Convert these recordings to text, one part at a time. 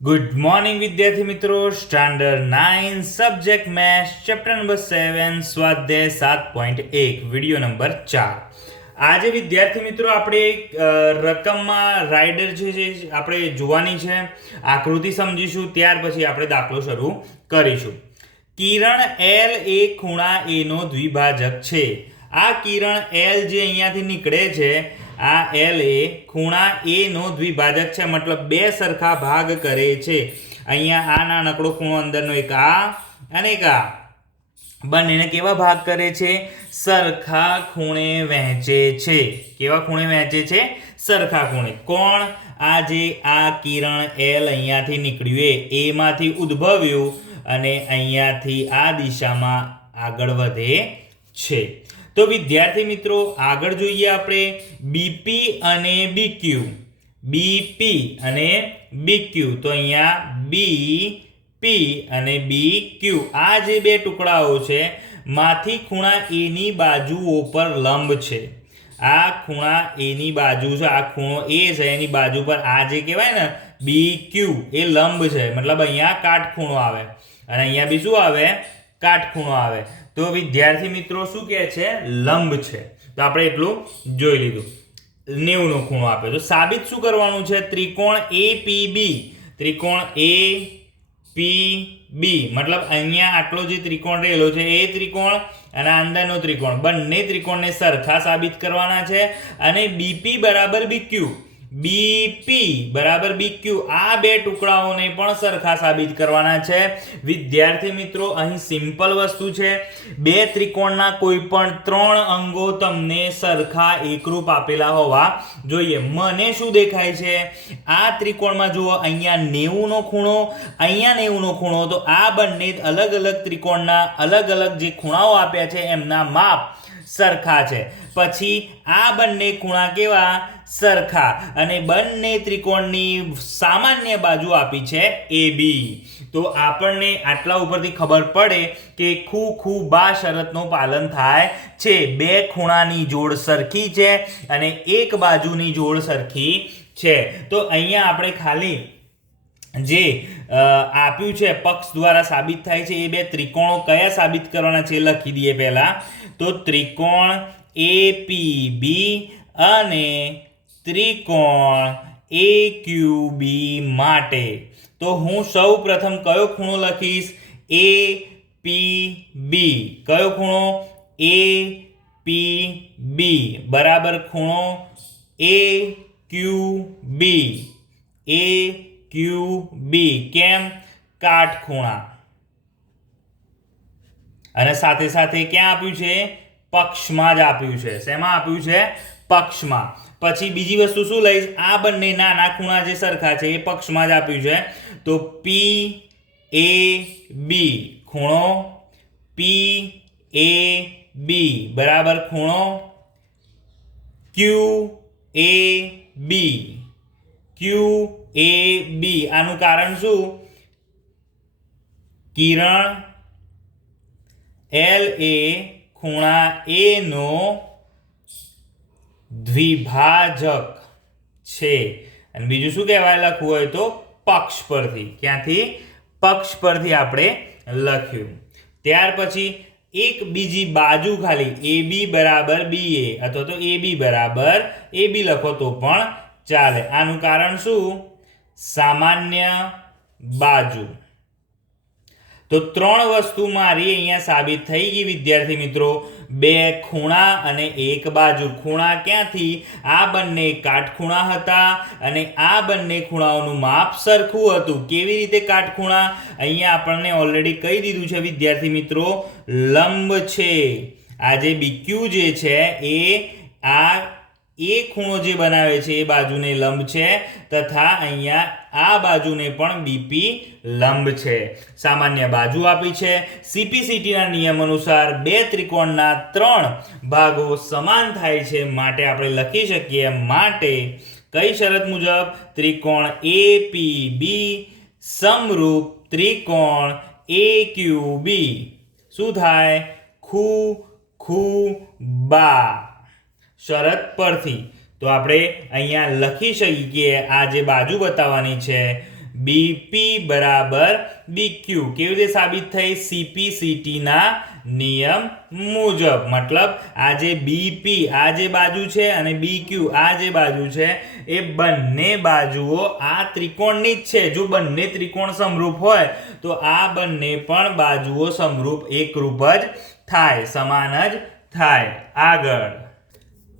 Good morning વિદ્યાર્થી મિત્રો. Standard 9 subject maths chapter number 7 સ્વાધ્યાય 7.1 વિડિયો નંબર 4. આજે વિદ્યાર્થી મિત્રો આપણે રકમમાં રાઇડર જે આપણે જોવાની છે, આકૃતિ સમજીશું, ત્યાર પછી આપણે દાખલો શરૂ કરીશું. કિરણ L એ ખૂણા A નો દ્વિભાજક છે. આ કિરણ L જે અહીંયાથી નીકળે છે, આ L એ ખૂણા A નો દ્વિભાજક છે, મતલબ બે સરખા ભાગ કરે છે. અહીંયા આ નાનકડો ખૂણો અંદરનો એક આ અને એક આ, બંનેને કેવા ભાગ કરે છે? સરખા ખૂણે વહેંચે છે. કેવા ખૂણે વહેંચે છે? સરખા ખૂણે. કોણ? આ જે આ કિરણ L અહીંયાથી નીકળ્યું, એ માંથી ઉદ્ભવ્યું અને અહીંયાથી આ દિશામાં આગળ વધે છે. તો વિદ્યાર્થી મિત્રો આગળ જોઈએ આપણે બીપી અને બીક્યુ. બીપી અને બીક્યુ, તો અહીંયા બીપી અને બીક્યુ આ જે બે ટુકડાઓ છે, માંથી ખૂણા A ની બાજુઓ પર લંબ છે. આ ખૂણા A ની બાજુ છે, આ ખૂણો A છે, એની બાજુ પર આ જે કહેવાય ને BQ એ લંબ છે, મતલબ અહીંયા કાટખૂણો આવે અને અહીંયા બી શું આવે? કાટખૂણો આવે. તો વિદ્યાર્થી મિત્રો શું કહે છે? લંબ છે. તો આપણે એટલું જોઈ લીધું. 90 નો ખૂણો આપ્યો. તો સાબિત શું કરવાનું છે? ત્રિકોણ APB. ત્રિકોણ APB મતલબ અહીંયા આટલો જે ત્રિકોણ રહેલો છે, એ ત્રિકોણ અને અંદરનો ત્રિકોણ, બંને ત્રિકોણને સરખા સાબિત કરવાના છે. અને BP બરાબર BQ, BP બરાબર BQ આ બે ટુકડાઓને પણ સરખા સાબિત કરવાના છે. વિદ્યાર્થી મિત્રો અહીં સિમ્પલ વસ્તુ છે. બે ત્રિકોણના કોઈ પણ ત્રણ અંગો તમને સરખા એકરૂપ આપેલા હોવા જોઈએ. મને શું દેખાય છે? આ ત્રિકોણમાં જુઓ, અહીંયા 90 નો ખૂણો, અહીંયા 90 નો ખૂણો. તો આ બંને અલગ અલગ ત્રિકોણના અલગ અલગ જે ખૂણાઓ આપ્યા છે, એમના માપ સરખા છે. પછી આ બંને ખૂણા કેવા? સરખા. અને બંને ત્રિકોણની સામાન્ય બાજુ આપી છે AB. તો આપણને આટલા ઉપરથી ખબર પડે કે ખૂ-બા શરતનું પાલન થાય છે. બે ખૂણાની જોડ સરખી છે અને એક બાજુની જોડ સરખી છે. તો અહીંયા આપણે ખાલી જે આપ્યું છે પક્ષ દ્વારા સાબિત થાય છે, એ બે ત્રિકોણો કયા સાબિત કરવાના છે લખી દઈએ પહેલા. તો ત્રિકોણ APB અને ત્રિકોણ AQB માટે તો હું સૌ પ્રથમ કયો ખૂણો લખીશ? APB. કયો ખૂણો? APB બરાબર ખૂણો AQB. AQB કેમ? કાટખૂણા. અને સાથે સાથે ક્યાં આપ્યું છે? પક્ષમાં જ આપ્યું છે. શેમાં આપ્યું છે? પક્ષમાં. પછી બીજી વસ્તુ શું લઈશ? આ બંને નાના ખૂણા જે સરખા છે, એ પક્ષમાં જ આપ્યું છે. તો PAB ખૂણો PAB બરાબર ખૂણો QAB. QAB આનું કારણ શું? કિરણ L એ ખૂણા A નો દ્વિભાજક છે. અને બીજું શું કહેવાય લખવું હોય તો? પક્ષ પરથી. ક્યાંથી? પક્ષ પરથી આપણે લખ્યું. ત્યાર પછી એક બીજી બાજુ ખાલી AB બરાબર BA અથવા તો AB બરાબર AB લખો તો પણ ચાલે. આનું કારણ શું? સામાન્ય બાજુ. તો ત્રણ વસ્તુ મારી અહીંયા સાબિત થઈ ગઈ વિદ્યાર્થી મિત્રો. બે ખૂણા અને એક બાજુ. ખૂણા ક્યાંથી? આ બંને કાટખૂણા હતા અને આ બંને ખૂણાઓનું માપ સરખું હતું. કેવી રીતે કાટખૂણા? અહીંયા આપણને ઓલરેડી કહી દીધું છે વિદ્યાર્થી મિત્રો, લંબ છે. આ જે BQ જે છે, એ આ એ ખૂણો જે બનાવે છે એ બાજુને લંબ છે, તથા અહીંયા આ બાજુને પણ BP લંબ છે. સામાન્ય બાજુ આપી છે. CPCTના નિયમ અનુસાર બે ત્રિકોણના ત્રણ ભાગો સમાન થાય છે, માટે આપણે લખી શકીએ. માટે કઈ શરત મુજબ? ત્રિકોણ APB સમરૂપ ત્રિકોણ AQB શું થાય? ખૂ-બા શરત પરથી. તો આપણે અહીંયા લખી શકીએ, આ જે બાજુ બતાવવાની છે બીપી બરાબર બીક્યુ. કેવી રીતે સાબિત થઈ? CP/CT ના નિયમ મુજબ. મતલબ આ જે બીપી આ જે બાજુ છે અને બીક્યુ આ જે બાજુ છે એ બંને બાજુઓ આ ત્રિકોણની જ છે. જો બંને ત્રિકોણ સમરૂપ હોય તો આ બંને પણ બાજુઓ સમરૂપ એકરૂપ જ થાય, સમાન જ થાય.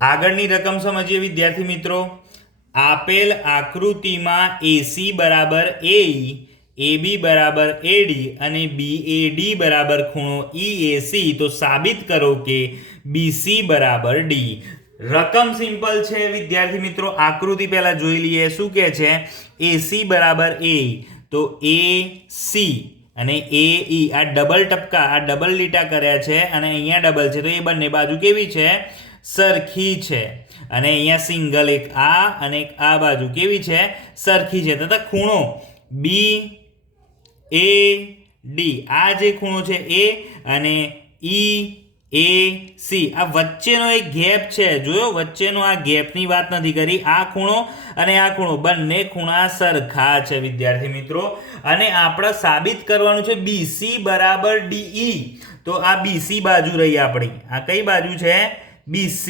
આગળની રકમ સમજીએ વિદ્યાર્થી મિત્રો. આપેલ આકૃતિમાં AC બરાબર AE, AB બરાબર AD અને BAD બરાબર ખૂણો EAC, તો સાબિત કરો કે BC બરાબર D. રકમ સિમ્પલ છે વિદ્યાર્થી મિત્રો. આકૃતિ પહેલા જોઈ લઈએ. શું કહે છે? AC બરાબર AE, તો AC અને AE આ ડબલ ટપકા આ ડબલ લીટા કર્યા છે અને અહીંયા ડબલ છે, તો એ બંને બાજુ કેવી છે? સરખી છે. અને અહીંયા સિંગલ એક આ અને એક આ બાજુ કેવી છે? સરખી છે. તથા ખૂણો BAD આ જે ખૂણો છે એ અને EAC આ વચ્ચેનો એક ગેપ છે. જોયો? વચ્ચેનો આ ગેપની વાત નથી કરી. આ ખૂણો અને આ ખૂણો બંને ખૂણા સરખા છે વિદ્યાર્થી મિત્રો. અને આપણે સાબિત કરવાનું છે BC બરાબર DE. તો આ BC બાજુ રહી આપણી. આ કઈ બાજુ છે? BC.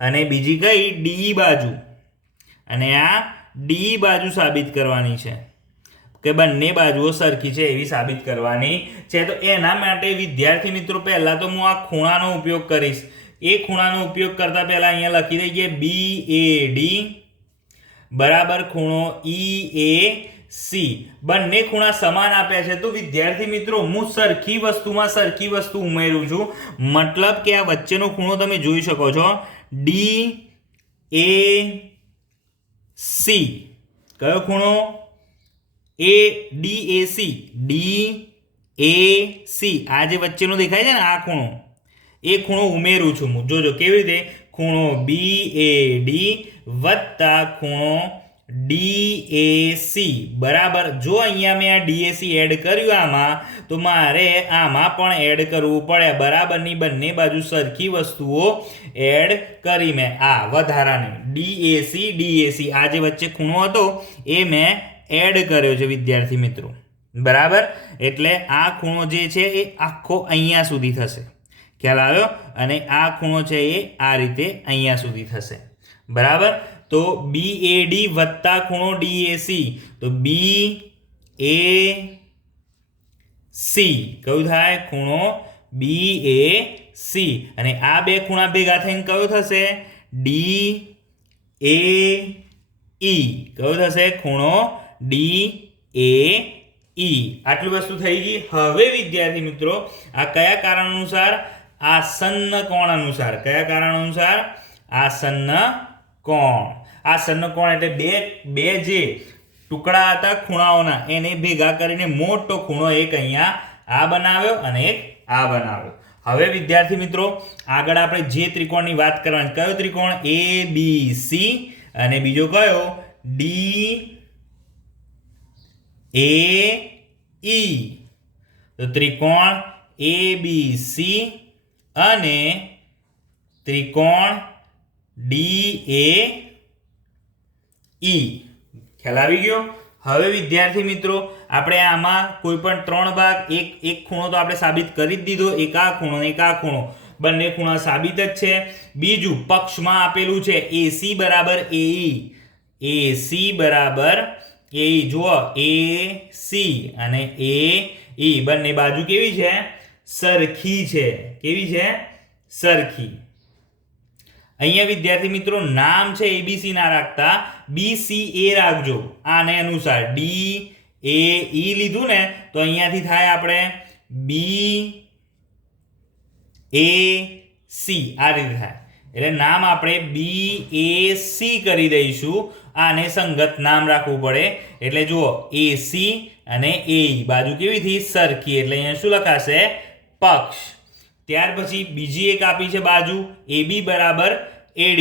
અને બીજી કઈ? DE બાજુ. અને આ DE બાજુ સાબિત કરવાની છે કે બંને બાજુઓ સરખી છે એવી સાબિત કરવાની છે. તો એના માટે વિદ્યાર્થી મિત્રો પહેલા તો હું આ ખૂણાનો ઉપયોગ કરીશ. એ ખૂણાનો ઉપયોગ કરતા પહેલા અહીંયા લખી દઈએ BAD બરાબર ખૂણો EAC. બંને ખૂણા સમાન આપ્યા છે. તો વિદ્યાર્થી મિત્રો હું સરખી વસ્તુમાં સરખી વસ્તુ ઉમેરું છું. મતલબ કે આ વચ્ચેનો ખૂણો તમે જોઈ શકો છો DAC. કયો ખૂણો? DAC. આ જે વચ્ચેનો દેખાય છે ને આ ખૂણો, એ ખૂણો ઉમેરું છું હું. જોજો કેવી રીતે. ખૂણો BAD વત્તા ખૂણો DAC બરાબર. જો અહીંયા મેં આ DAC એડ કર્યું આમાં, તો મારે આમાં પણ એડ કરવું પડે. બરાબરની બંને બાજુ સરખી વસ્તુઓ એડ કરી મેં આ વધારાની DAC. આ જે વચ્ચે ખૂણો હતો એ મેં એડ કર્યો છે વિદ્યાર્થી મિત્રો. બરાબર. એટલે આ ખૂણો જે છે એ આખો અહીંયા સુધી થશે. ખ્યાલ આવ્યો? અને આ ખૂણો છે એ આ રીતે અહીંયા સુધી થશે. બરાબર. તો BAD વત્તા ખૂણો DAC, તો BAC કયું થાય? ખૂણો BAC. અને આ બે ખૂણા ભેગા થઈને કયો થશે? DAE. કયો થશે? ખૂણો DAE. આટલી વસ્તુ થઈ ગઈ. હવે વિદ્યાર્થી મિત્રો આ કયા કારણ અનુસાર? આસન્ન કોણ અનુસાર. કયા કારણ અનુસાર? આસન્ન કોણ. આસન્ન કોણ એટલે બે જે ટુકડા હતા ખૂણાઓના એને ભેગા કરીને મોટો ખૂણો એક અહીંયા આ બનાવ્યો અને એક આ બનાવ્યો. હવે વિદ્યાર્થી મિત્રો આગળ આપણે જે ત્રિકોણની વાત કરવાની. કયો ત્રિકોણ? ABC અને બીજો કયો? DAE. તો ત્રિકોણ ABC અને ત્રિકોણ DAE. ખ્યાલ આવી ગયો? હવે વિદ્યાર્થી મિત્રો આપણે આમાં કોઈ પણ ત્રણ ભાગ એક ખૂણો તો આપણે સાબિત કરી જ દીધો. એક આ ખૂણો એક આ ખૂણો બંને ખૂણા સાબિત જ છે. બીજું પક્ષમાં આપેલું છે AC બરાબર AE. AC બરાબર AE. જુઓ AC અને AE બંને બાજુ કેવી છે? સરખી છે. કેવી છે? સરખી. અહીંયા વિદ્યાર્થી મિત્રો નામ છે ABC ના રાખતા BCA રાખજો. આને અનુસાર DAE લીધું ને તો અહીંયાથી થાય આપણે BAC. આ રીતે થાય. એટલે નામ આપણે BAC કરી દઈશું. આને સંગત નામ રાખવું પડે. એટલે જુઓ AC અને AE બાજુ કેવી થી? સરખી. એટલે અહીંયા શું લખાશે? પક્ષ. ત્યાર પછી બીજી એક આપી છે બાજુ AB બરાબર AD.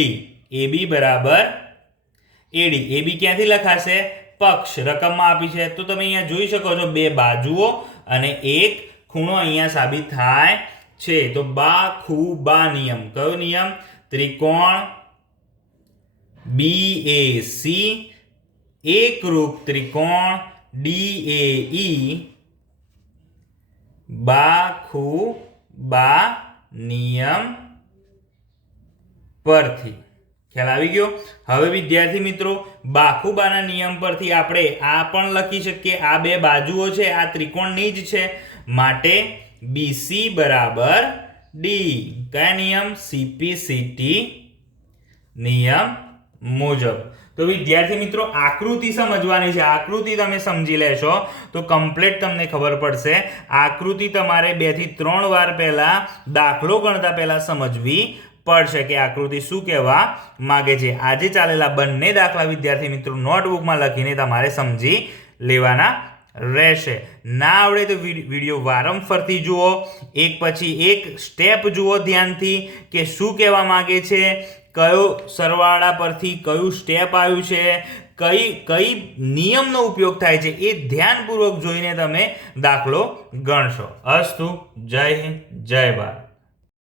AB બરાબર AD. AB ક્યાંથી લખાશે? પક્ષ. રકમમાં આપી છે તો તમે અહીંયા જોઈ શકો છો બે બાજુઓ અને એક ખૂણો અહીંયા સાબિત થાય છે. તો બા નિયમ. કયો નિયમ? ત્રિકોણ BAC એકરૂપ ત્રિકોણ DAE બાખુબા નિયમ પરથી. ખ્યાલ આવી ગયો? હવે વિદ્યાર્થી મિત્રો, બાખુબાના નિયમ પરથી આપણે આ પણ લખી શકીએ. આ બે બાજુઓ છે આ ત્રિકોણની જ છે, માટે BC બરાબર D. કયા નિયમ? CP/CT નિયમ મુજબ. તો વિદ્યાર્થી મિત્રો, આકૃતિ સમજવાની છે. આકૃતિ તમે સમજી લેશો તો કમ્પ્લીટ તમને ખબર પડશે. આકૃતિ તમારે 2 થી 3 વાર પહેલા દાખલો ગણતા પહેલા સમજવી પડશે કે આકૃતિ શું કહેવા માંગે છે. આજે ચાલેલા બંને દાખલા વિદ્યાર્થી મિત્રો નોટબુકમાં લખીને તમારે સમજી લેવાના રહેશે. ના આવડે તો વિડીયો વારંવારથી જુઓ, એક પછી એક સ્ટેપ જુઓ ધ્યાનથી કે શું કહેવા માંગે છે, કયો સરવાળા પરથી કયું સ્ટેપ આવ્યું છે, કઈ નિયમનો ઉપયોગ થાય છે, એ ધ્યાનપૂર્વક જોઈને તમે દાખલો ગણશો. અસ્તુ. જય હિન્દ, જય ભારત.